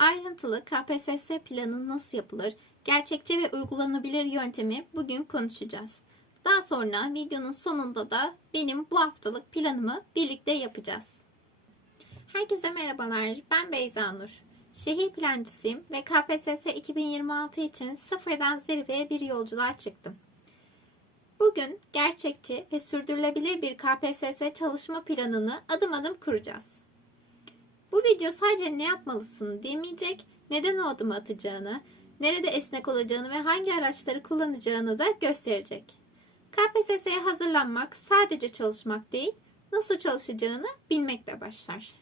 Ayrıntılı KPSS planı nasıl yapılır? Gerçekçi ve uygulanabilir yöntemi bugün konuşacağız. Daha sonra videonun sonunda da benim bu haftalık planımı birlikte yapacağız. Herkese merhabalar. Ben Beyza Nur. Şehir plancısıyım ve KPSS 2026 için sıfırdan zirveye bir yolculuğa çıktım. Bugün gerçekçi ve sürdürülebilir bir KPSS çalışma planını adım adım kuracağız. Bu video sadece ne yapmalısın demeyecek, neden o adımı atacağını, nerede esnek olacağını ve hangi araçları kullanacağını da gösterecek. KPSS'ye hazırlanmak sadece çalışmak değil, nasıl çalışacağını bilmekle başlar.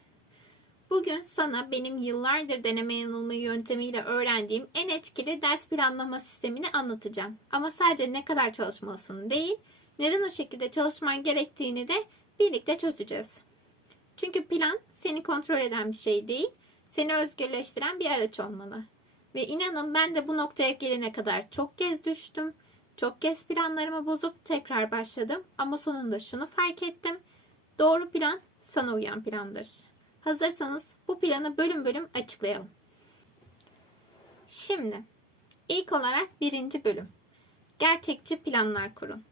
Bugün sana benim yıllardır deneme yanılma yöntemiyle öğrendiğim en etkili ders planlama sistemini anlatacağım. Ama sadece ne kadar çalışmalısın değil, neden o şekilde çalışman gerektiğini de birlikte çözeceğiz. Çünkü plan seni kontrol eden bir şey değil, seni özgürleştiren bir araç olmalı. Ve inanın ben de bu noktaya gelene kadar çok kez düştüm. Çok kez planlarımı bozup tekrar başladım ama sonunda şunu fark ettim. Doğru plan sana uyan plandır. Hazırsanız bu planı bölüm bölüm açıklayalım. Şimdi ilk olarak birinci bölüm. Gerçekçi planlar kurun.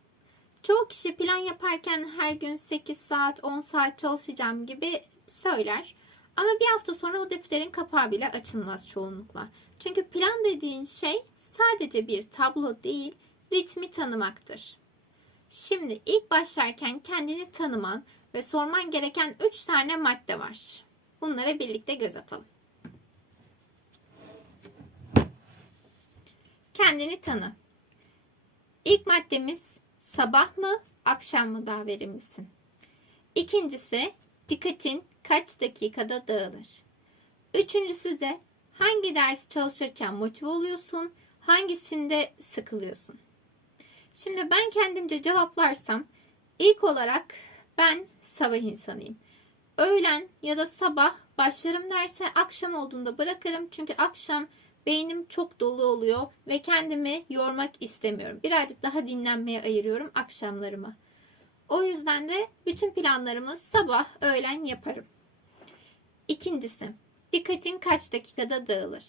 Çoğu kişi plan yaparken her gün 8 saat 10 saat çalışacağım gibi söyler. Ama bir hafta sonra o defterin kapağı bile açılmaz çoğunlukla. Çünkü plan dediğin şey sadece bir tablo değil, ritmi tanımaktır. Şimdi ilk başlarken kendini tanıman ve sorman gereken 3 tane madde var. Bunlara birlikte göz atalım. Kendini tanı. İlk maddemiz sabah mı, akşam mı daha verimlisin? İkincisi dikkatin kaç dakikada dağılır? Üçüncüsü de hangi ders çalışırken motive oluyorsun, hangisinde sıkılıyorsun? Şimdi ben kendimce cevaplarsam ilk olarak ben sabah insanıyım. Öğlen ya da sabah başlarım derse akşam olduğunda bırakırım. Çünkü akşam beynim çok dolu oluyor ve kendimi yormak istemiyorum. Birazcık daha dinlenmeye ayırıyorum akşamlarımı. O yüzden de bütün planlarımı sabah, öğlen yaparım. İkincisi, dikkatin kaç dakikada dağılır?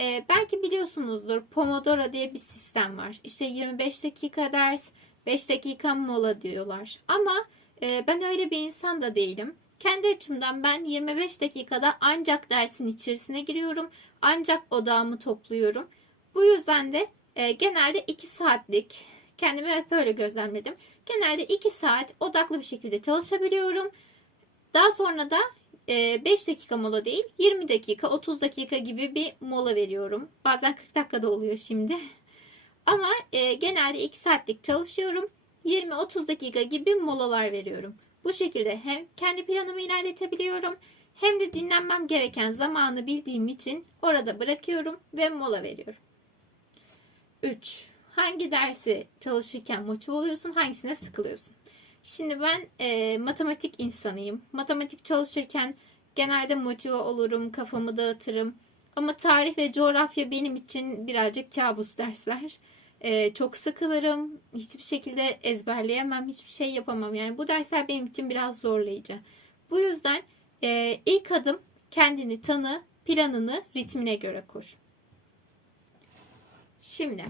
Ee, belki biliyorsunuzdur Pomodoro diye bir sistem var. İşte 25 dakika ders, 5 dakika mola diyorlar. Ama e, ben öyle bir insan da değilim. Kendi açımdan ben 25 dakikada ancak dersin içerisine giriyorum. Ancak odağımı topluyorum. Bu yüzden de e, genelde 2 saatlik kendimi hep öyle gözlemledim. Genelde 2 saat odaklı bir şekilde çalışabiliyorum. Daha sonra da 5 dakika mola değil 20 dakika 30 dakika gibi bir mola veriyorum. Bazen 40 dakikada oluyor şimdi. Ama e, genelde 2 saatlik çalışıyorum. 20-30 dakika gibi molalar veriyorum. Bu şekilde hem kendi planımı ilerletebiliyorum hem de dinlenmem gereken zamanı bildiğim için orada bırakıyorum ve mola veriyorum. 3. Hangi dersi çalışırken motive oluyorsun, hangisine sıkılıyorsun? Şimdi ben e, matematik insanıyım. Matematik çalışırken genelde motive olurum, kafamı dağıtırım. Ama tarih ve coğrafya benim için birazcık kabus dersler. E, çok sıkılırım. Hiçbir şekilde ezberleyemem, hiçbir şey yapamam. Yani bu dersler benim için biraz zorlayıcı. Bu yüzden e, ilk adım kendini tanı, planını ritmine göre kur. Şimdi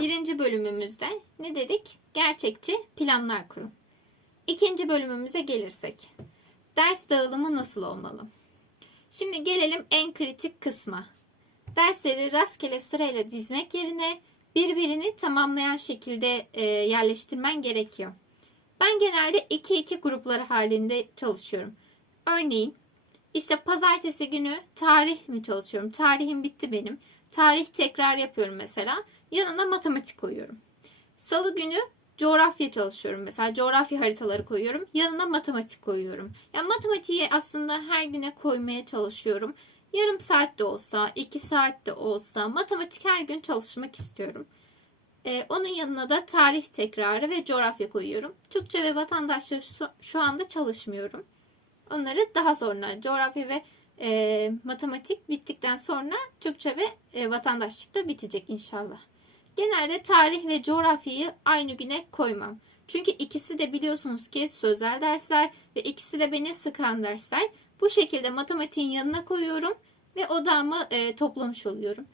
birinci bölümümüzde ne dedik? Gerçekçi planlar kurun. İkinci bölümümüze gelirsek. Ders dağılımı nasıl olmalı? Şimdi gelelim en kritik kısma. Dersleri rastgele sırayla dizmek yerine birbirini tamamlayan şekilde e, yerleştirmen gerekiyor. Ben genelde 2-2 grupları halinde çalışıyorum. Örneğin işte pazartesi günü tarih mi çalışıyorum? Tarihim bitti benim. Tarih tekrar yapıyorum mesela. Yanına matematik koyuyorum. Salı günü coğrafya çalışıyorum mesela. Coğrafya haritaları koyuyorum. Yanına matematik koyuyorum. Yani matematiği aslında her güne koymaya çalışıyorum. Yarım saat de olsa, iki saat de olsa matematik her gün çalışmak istiyorum. Ee, onun yanına da tarih tekrarı ve coğrafya koyuyorum. Türkçe ve vatandaşlığı şu, şu anda çalışmıyorum. Onları daha sonra coğrafya ve e, matematik bittikten sonra Türkçe ve e, vatandaşlık da bitecek inşallah. Genelde tarih ve coğrafyayı aynı güne koymam. Çünkü ikisi de biliyorsunuz ki sözel dersler ve ikisi de beni sıkan dersler. Bu şekilde matematiğin yanına koyuyorum. ve odağımı e, toplamış oluyorum.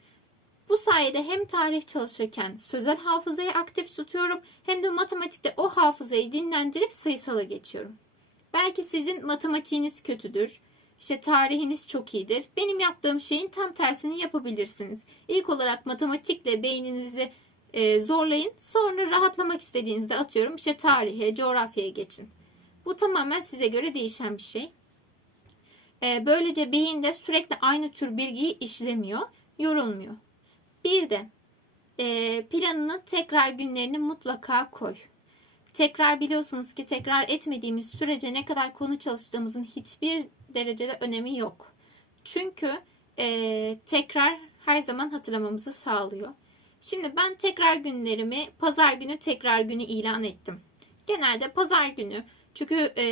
Bu sayede hem tarih çalışırken sözel hafızayı aktif tutuyorum hem de matematikte o hafızayı dinlendirip sayısala geçiyorum. Belki sizin matematiğiniz kötüdür. İşte tarihiniz çok iyidir. Benim yaptığım şeyin tam tersini yapabilirsiniz. İlk olarak matematikle beyninizi e, zorlayın. Sonra rahatlamak istediğinizde atıyorum işte tarihe, coğrafyaya geçin. Bu tamamen size göre değişen bir şey. E, böylece beyinde sürekli aynı tür bilgiyi işlemiyor, yorulmuyor. Bir de e, planını tekrar günlerini mutlaka koy. Tekrar biliyorsunuz ki tekrar etmediğimiz sürece ne kadar konu çalıştığımızın hiçbir derecede önemi yok. Çünkü e, tekrar her zaman hatırlamamızı sağlıyor. Şimdi ben tekrar günlerimi pazar günü tekrar günü ilan ettim. Genelde pazar günü çünkü e,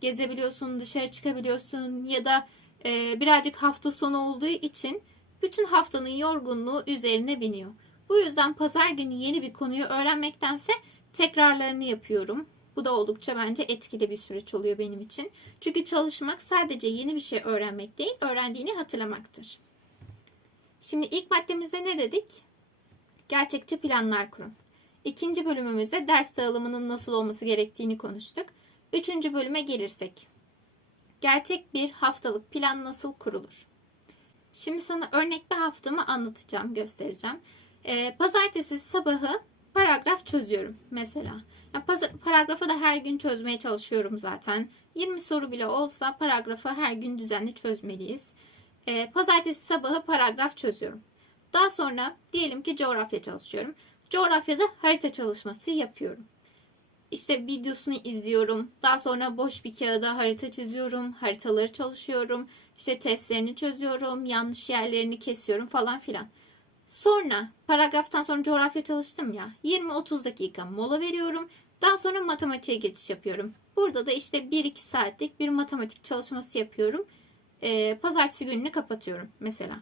gezebiliyorsun, dışarı çıkabiliyorsun ya da e, birazcık hafta sonu olduğu için bütün haftanın yorgunluğu üzerine biniyor. Bu yüzden pazar günü yeni bir konuyu öğrenmektense tekrarlarını yapıyorum. Bu da oldukça bence etkili bir süreç oluyor benim için. Çünkü çalışmak sadece yeni bir şey öğrenmek değil, öğrendiğini hatırlamaktır. Şimdi ilk maddemizde ne dedik? Gerçekçi planlar kurun. İkinci bölümümüzde ders dağılımının nasıl olması gerektiğini konuştuk. Üçüncü bölüme gelirsek. Gerçek bir haftalık plan nasıl kurulur? Şimdi sana örnek bir haftamı anlatacağım, göstereceğim. Ee, pazartesi sabahı paragraf çözüyorum mesela. Ya, paragrafı da her gün çözmeye çalışıyorum zaten. 20 soru bile olsa paragrafı her gün düzenli çözmeliyiz. Ee, pazartesi sabahı paragraf çözüyorum. Daha sonra diyelim ki coğrafya çalışıyorum. Coğrafyada harita çalışması yapıyorum. İşte videosunu izliyorum. Daha sonra boş bir kağıda harita çiziyorum. Haritaları çalışıyorum. İşte testlerini çözüyorum. Yanlış yerlerini kesiyorum falan filan. Sonra paragraftan sonra coğrafya çalıştım ya. 20-30 dakika mola veriyorum. Daha sonra matematiğe geçiş yapıyorum. Burada da işte 1-2 saatlik bir matematik çalışması yapıyorum. Ee, pazartesi gününü kapatıyorum mesela.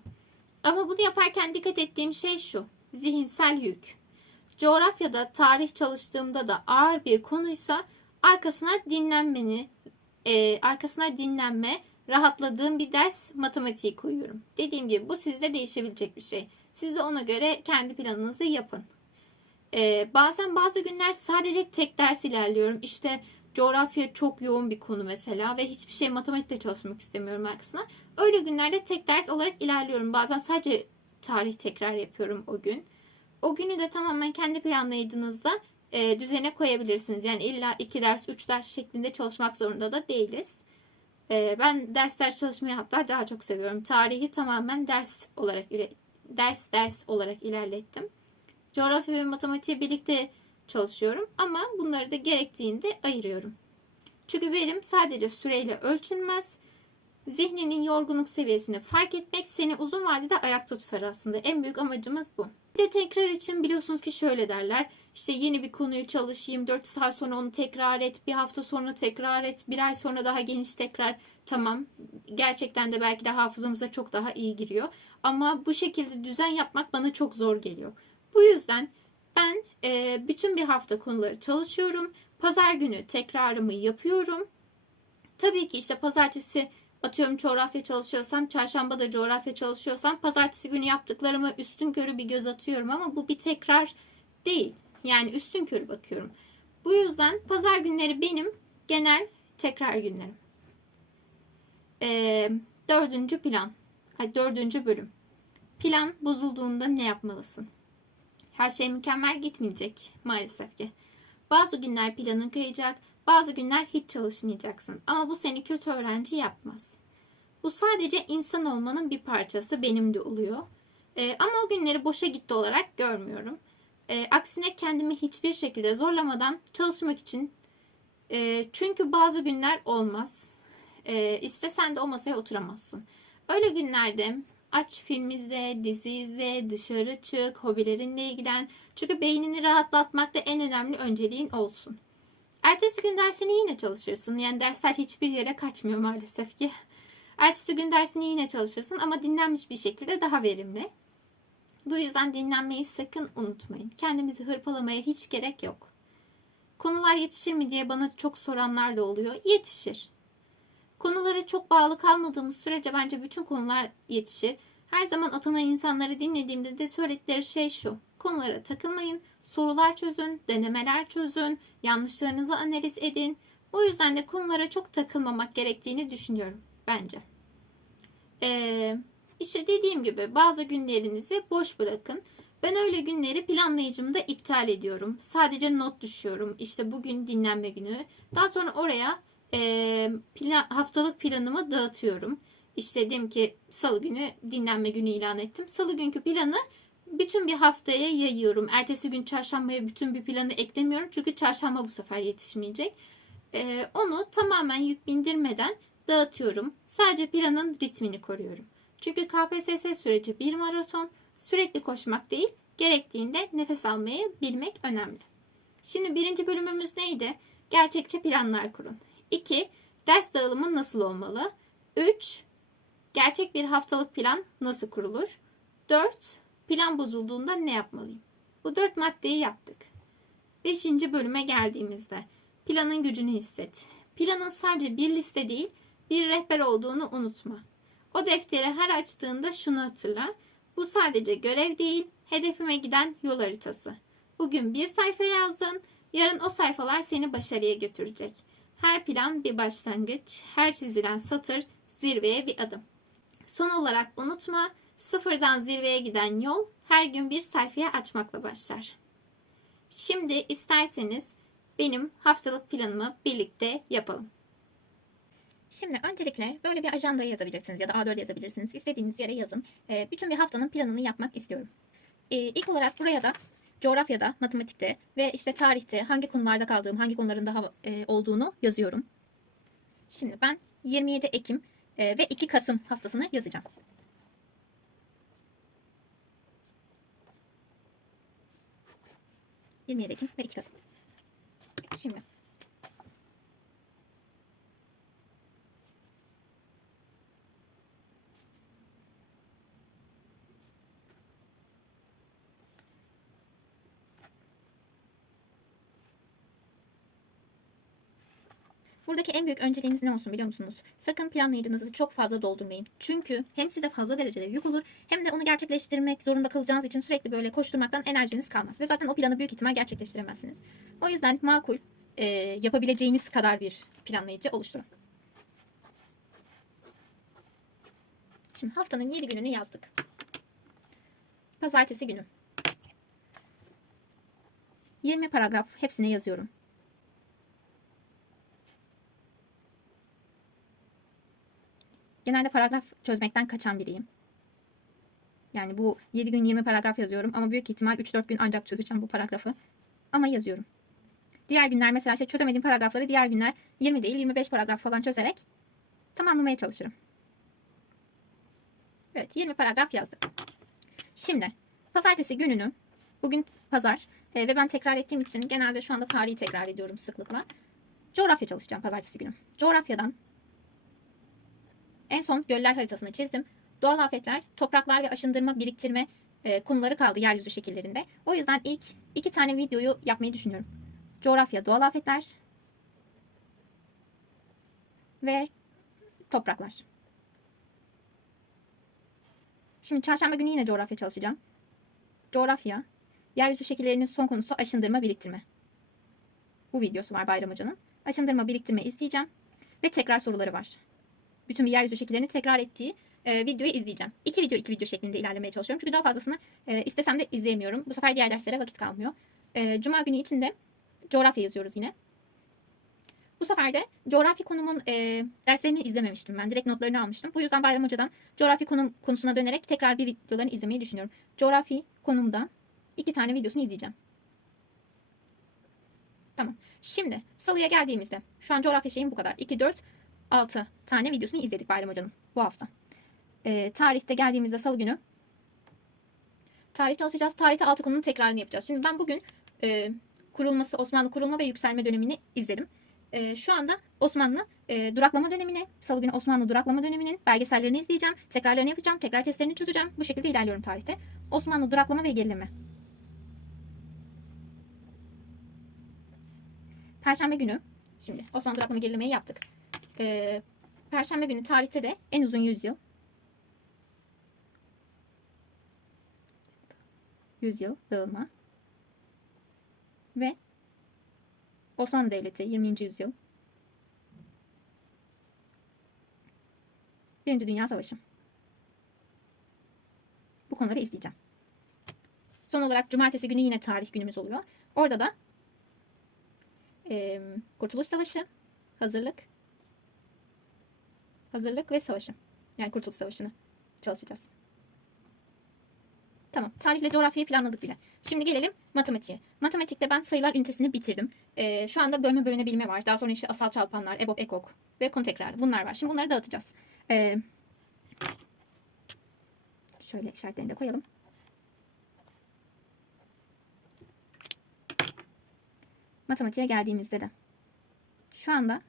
Ama bunu yaparken dikkat ettiğim şey şu. Zihinsel yük. Coğrafyada tarih çalıştığımda da ağır bir konuysa arkasına dinlenmeni, e, arkasına dinlenme, rahatladığım bir ders matematiği koyuyorum. Dediğim gibi bu sizde değişebilecek bir şey. Siz de ona göre kendi planınızı yapın. Ee, bazen bazı günler sadece tek ders ilerliyorum. İşte coğrafya çok yoğun bir konu mesela ve hiçbir şey matematikte çalışmak istemiyorum arkasına. Öyle günlerde tek ders olarak ilerliyorum. Bazen sadece tarih tekrar yapıyorum o gün. O günü de tamamen kendi planlayıcınızda e, düzene koyabilirsiniz. Yani illa iki ders, üç ders şeklinde çalışmak zorunda da değiliz. E, ben ders ders çalışmayı hatta daha çok seviyorum. Tarihi tamamen ders olarak ders ders olarak ilerlettim. Coğrafya ve matematiği birlikte çalışıyorum ama bunları da gerektiğinde ayırıyorum. Çünkü verim sadece süreyle ölçülmez. Zihninin yorgunluk seviyesini fark etmek seni uzun vadede ayakta tutar aslında. En büyük amacımız bu. Bir de tekrar için biliyorsunuz ki şöyle derler. İşte yeni bir konuyu çalışayım, 4 saat sonra onu tekrar et, bir hafta sonra tekrar et, bir ay sonra daha geniş tekrar. Tamam, gerçekten de belki de hafızamıza çok daha iyi giriyor. Ama bu şekilde düzen yapmak bana çok zor geliyor. Bu yüzden ben e, bütün bir hafta konuları çalışıyorum. Pazar günü tekrarımı yapıyorum. Tabii ki işte pazartesi atıyorum coğrafya çalışıyorsam, çarşamba da coğrafya çalışıyorsam pazartesi günü yaptıklarımı üstün körü bir göz atıyorum ama bu bir tekrar değil. Yani üstün körü bakıyorum. Bu yüzden pazar günleri benim genel tekrar günlerim. Ee, dördüncü plan. Ay, dördüncü bölüm. Plan bozulduğunda ne yapmalısın? Her şey mükemmel gitmeyecek maalesef ki. Bazı günler planın kayacak, bazı günler hiç çalışmayacaksın. Ama bu seni kötü öğrenci yapmaz. Bu sadece insan olmanın bir parçası benim de oluyor. Ee, ama o günleri boşa gitti olarak görmüyorum. Ee, aksine kendimi hiçbir şekilde zorlamadan çalışmak için e, çünkü bazı günler olmaz. E, istesen de o masaya oturamazsın. Öyle günlerde aç film izle, dizi izle, dışarı çık, hobilerinle ilgilen. Çünkü beynini rahatlatmak da en önemli önceliğin olsun. Ertesi gün dersini yine çalışırsın. Yani dersler hiçbir yere kaçmıyor maalesef ki. Ertesi gün dersini yine çalışırsın ama dinlenmiş bir şekilde daha verimli. Bu yüzden dinlenmeyi sakın unutmayın. Kendimizi hırpalamaya hiç gerek yok. Konular yetişir mi diye bana çok soranlar da oluyor. Yetişir. Konulara çok bağlı kalmadığımız sürece bence bütün konular yetişir. Her zaman atanan insanları dinlediğimde de söyledikleri şey şu. Konulara takılmayın, sorular çözün, denemeler çözün, yanlışlarınızı analiz edin. O yüzden de konulara çok takılmamak gerektiğini düşünüyorum bence. Ee, işte dediğim gibi bazı günlerinizi boş bırakın. Ben öyle günleri planlayıcımda iptal ediyorum. Sadece not düşüyorum. İşte bugün dinlenme günü. Daha sonra oraya e, plan, haftalık planımı dağıtıyorum. İşte diyelim ki salı günü dinlenme günü ilan ettim. Salı günkü planı bütün bir haftaya yayıyorum. Ertesi gün çarşambaya bütün bir planı eklemiyorum. Çünkü çarşamba bu sefer yetişmeyecek. Ee, onu tamamen yük bindirmeden dağıtıyorum. Sadece planın ritmini koruyorum. Çünkü KPSS süreci bir maraton. Sürekli koşmak değil, gerektiğinde nefes almayı bilmek önemli. Şimdi birinci bölümümüz neydi? Gerçekçi planlar kurun. 2. Ders dağılımı nasıl olmalı? 3. Gerçek bir haftalık plan nasıl kurulur? 4. Plan bozulduğunda ne yapmalıyım? Bu dört maddeyi yaptık. Beşinci bölüme geldiğimizde planın gücünü hisset. Planın sadece bir liste değil, bir rehber olduğunu unutma. O defteri her açtığında şunu hatırla. Bu sadece görev değil, hedefime giden yol haritası. Bugün bir sayfa yazdın, yarın o sayfalar seni başarıya götürecek. Her plan bir başlangıç, her çizilen satır zirveye bir adım. Son olarak unutma, sıfırdan zirveye giden yol her gün bir sayfaya açmakla başlar. Şimdi isterseniz benim haftalık planımı birlikte yapalım. Şimdi öncelikle böyle bir ajandaya yazabilirsiniz ya da A4 yazabilirsiniz. İstediğiniz yere yazın. Ee, bütün bir haftanın planını yapmak istiyorum. Ee, ilk olarak buraya da coğrafyada, matematikte ve işte tarihte hangi konularda kaldığım, hangi konuların daha e, olduğunu yazıyorum. Şimdi ben 27 Ekim e, ve 2 Kasım haftasını yazacağım. ...27 Ekim ve 2 Kasım. Şimdi Buradaki en büyük önceliğiniz ne olsun biliyor musunuz? Sakın planlayıcınızı çok fazla doldurmayın. Çünkü hem size fazla derecede yük olur hem de onu gerçekleştirmek zorunda kalacağınız için sürekli böyle koşturmaktan enerjiniz kalmaz. Ve zaten o planı büyük ihtimal gerçekleştiremezsiniz. O yüzden makul e, yapabileceğiniz kadar bir planlayıcı oluşturun. Şimdi haftanın 7 gününü yazdık. Pazartesi günü. 20 paragraf hepsine yazıyorum. Genelde paragraf çözmekten kaçan biriyim. Yani bu 7 gün 20 paragraf yazıyorum ama büyük ihtimal 3-4 gün ancak çözeceğim bu paragrafı. Ama yazıyorum. Diğer günler mesela şey çözemediğim paragrafları diğer günler 20 değil 25 paragraf falan çözerek tamamlamaya çalışırım. Evet 20 paragraf yazdım. Şimdi pazartesi gününü bugün pazar e, ve ben tekrar ettiğim için genelde şu anda tarihi tekrar ediyorum sıklıkla. Coğrafya çalışacağım pazartesi günü. Coğrafyadan en son göller haritasını çizdim. Doğal afetler, topraklar ve aşındırma, biriktirme e, konuları kaldı yeryüzü şekillerinde. O yüzden ilk iki tane videoyu yapmayı düşünüyorum. Coğrafya, doğal afetler ve topraklar. Şimdi çarşamba günü yine coğrafya çalışacağım. Coğrafya, yeryüzü şekillerinin son konusu aşındırma, biriktirme. Bu videosu var Bayram Hoca'nın. Aşındırma, biriktirme isteyeceğim. Ve tekrar soruları var bütün yeryüzü şekillerini tekrar ettiği e, videoyu izleyeceğim. İki video iki video şeklinde ilerlemeye çalışıyorum. Çünkü daha fazlasını e, istesem de izleyemiyorum. Bu sefer diğer derslere vakit kalmıyor. E, Cuma günü içinde coğrafya yazıyoruz yine. Bu sefer de coğrafi konumun e, derslerini izlememiştim ben. Direkt notlarını almıştım. Bu yüzden Bayram Hoca'dan coğrafi konum konusuna dönerek tekrar bir videolarını izlemeyi düşünüyorum. Coğrafi konumdan iki tane videosunu izleyeceğim. Tamam. Şimdi salıya geldiğimizde şu an coğrafya şeyim bu kadar. 2, 4, 6 tane videosunu izledik Bayram Hoca'nın bu hafta. E, tarihte geldiğimizde salı günü tarih çalışacağız. Tarihte 6 konunun tekrarını yapacağız. Şimdi ben bugün e, kurulması, Osmanlı kurulma ve yükselme dönemini izledim. E, şu anda Osmanlı e, duraklama dönemine, salı günü Osmanlı duraklama döneminin belgesellerini izleyeceğim. Tekrarlarını yapacağım. Tekrar testlerini çözeceğim. Bu şekilde ilerliyorum tarihte. Osmanlı duraklama ve gerileme. Perşembe günü Şimdi Osmanlı duraklama gerilemeyi yaptık e, Perşembe günü tarihte de en uzun yüzyıl. Yüzyıl dağılma. Ve Osmanlı Devleti 20. yüzyıl. Birinci Dünya Savaşı. Bu konuları izleyeceğim. Son olarak cumartesi günü yine tarih günümüz oluyor. Orada da eee, Kurtuluş Savaşı, hazırlık, hazırlık ve savaşı. Yani Kurtuluş Savaşı'nı çalışacağız. Tamam. Tarihle coğrafyayı planladık bile. Şimdi gelelim matematiğe. Matematikte ben sayılar ünitesini bitirdim. Eee, şu anda bölme bölünebilme var. Daha sonra işte asal çarpanlar, EBOB, EKOK ve konu. Bunlar var. Şimdi bunları dağıtacağız. Eee, şöyle işaretlerini de koyalım. Matematiğe geldiğimizde de. Şu anda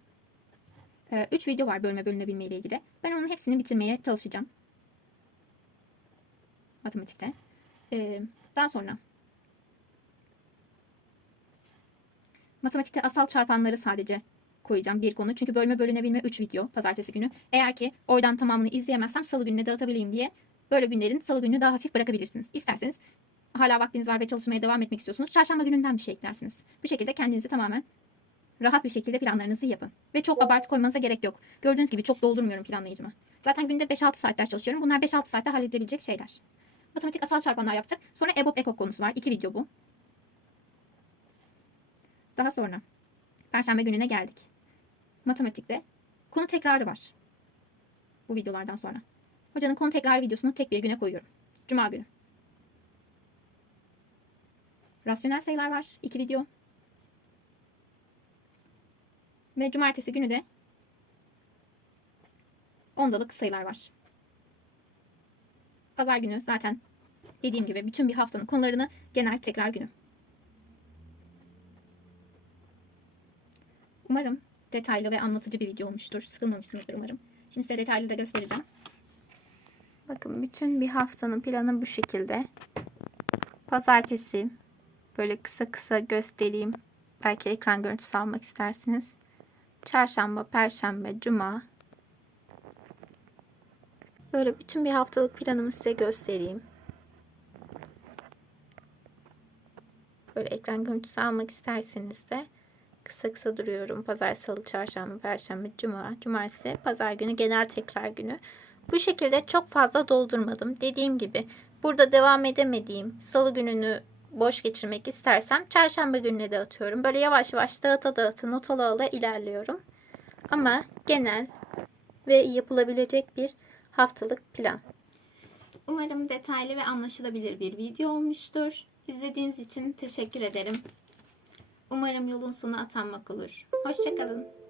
3 video var bölme bölünebilme ile ilgili. Ben onun hepsini bitirmeye çalışacağım. Matematikte. Ee, daha sonra matematikte asal çarpanları sadece koyacağım bir konu. Çünkü bölme bölünebilme 3 video pazartesi günü. Eğer ki oradan tamamını izleyemezsem salı gününe dağıtabileyim diye böyle günlerin salı gününü daha hafif bırakabilirsiniz. İsterseniz hala vaktiniz var ve çalışmaya devam etmek istiyorsunuz. Çarşamba gününden bir şey eklersiniz. Bu şekilde kendinizi tamamen rahat bir şekilde planlarınızı yapın. Ve çok abartı koymanıza gerek yok. Gördüğünüz gibi çok doldurmuyorum planlayıcıma. Zaten günde 5-6 saatler çalışıyorum. Bunlar 5-6 saatte halledilebilecek şeyler. Matematik asal çarpanlar yaptık. Sonra EBOB EKOK konusu var. İki video bu. Daha sonra Perşembe gününe geldik. Matematikte konu tekrarı var. Bu videolardan sonra. Hocanın konu tekrarı videosunu tek bir güne koyuyorum. Cuma günü. Rasyonel sayılar var. iki video. Ve cumartesi günü de ondalık sayılar var. Pazar günü zaten dediğim gibi bütün bir haftanın konularını genel tekrar günü. Umarım detaylı ve anlatıcı bir video olmuştur. Sıkılmamışsınızdır umarım. Şimdi size detaylı da göstereceğim. Bakın bütün bir haftanın planı bu şekilde. Pazartesi böyle kısa kısa göstereyim. Belki ekran görüntüsü almak istersiniz. Çarşamba, Perşembe, Cuma. Böyle bütün bir haftalık planımı size göstereyim. Böyle ekran görüntüsü almak isterseniz de kısa kısa duruyorum. Pazar, salı, çarşamba, perşembe, cuma, cumartesi, pazar günü genel tekrar günü. Bu şekilde çok fazla doldurmadım. Dediğim gibi burada devam edemediğim salı gününü boş geçirmek istersem çarşamba gününe dağıtıyorum. Böyle yavaş yavaş dağıta dağıta not ala ala ilerliyorum. Ama genel ve yapılabilecek bir haftalık plan. Umarım detaylı ve anlaşılabilir bir video olmuştur. İzlediğiniz için teşekkür ederim. Umarım yolun sonu atanmak olur. Hoşçakalın.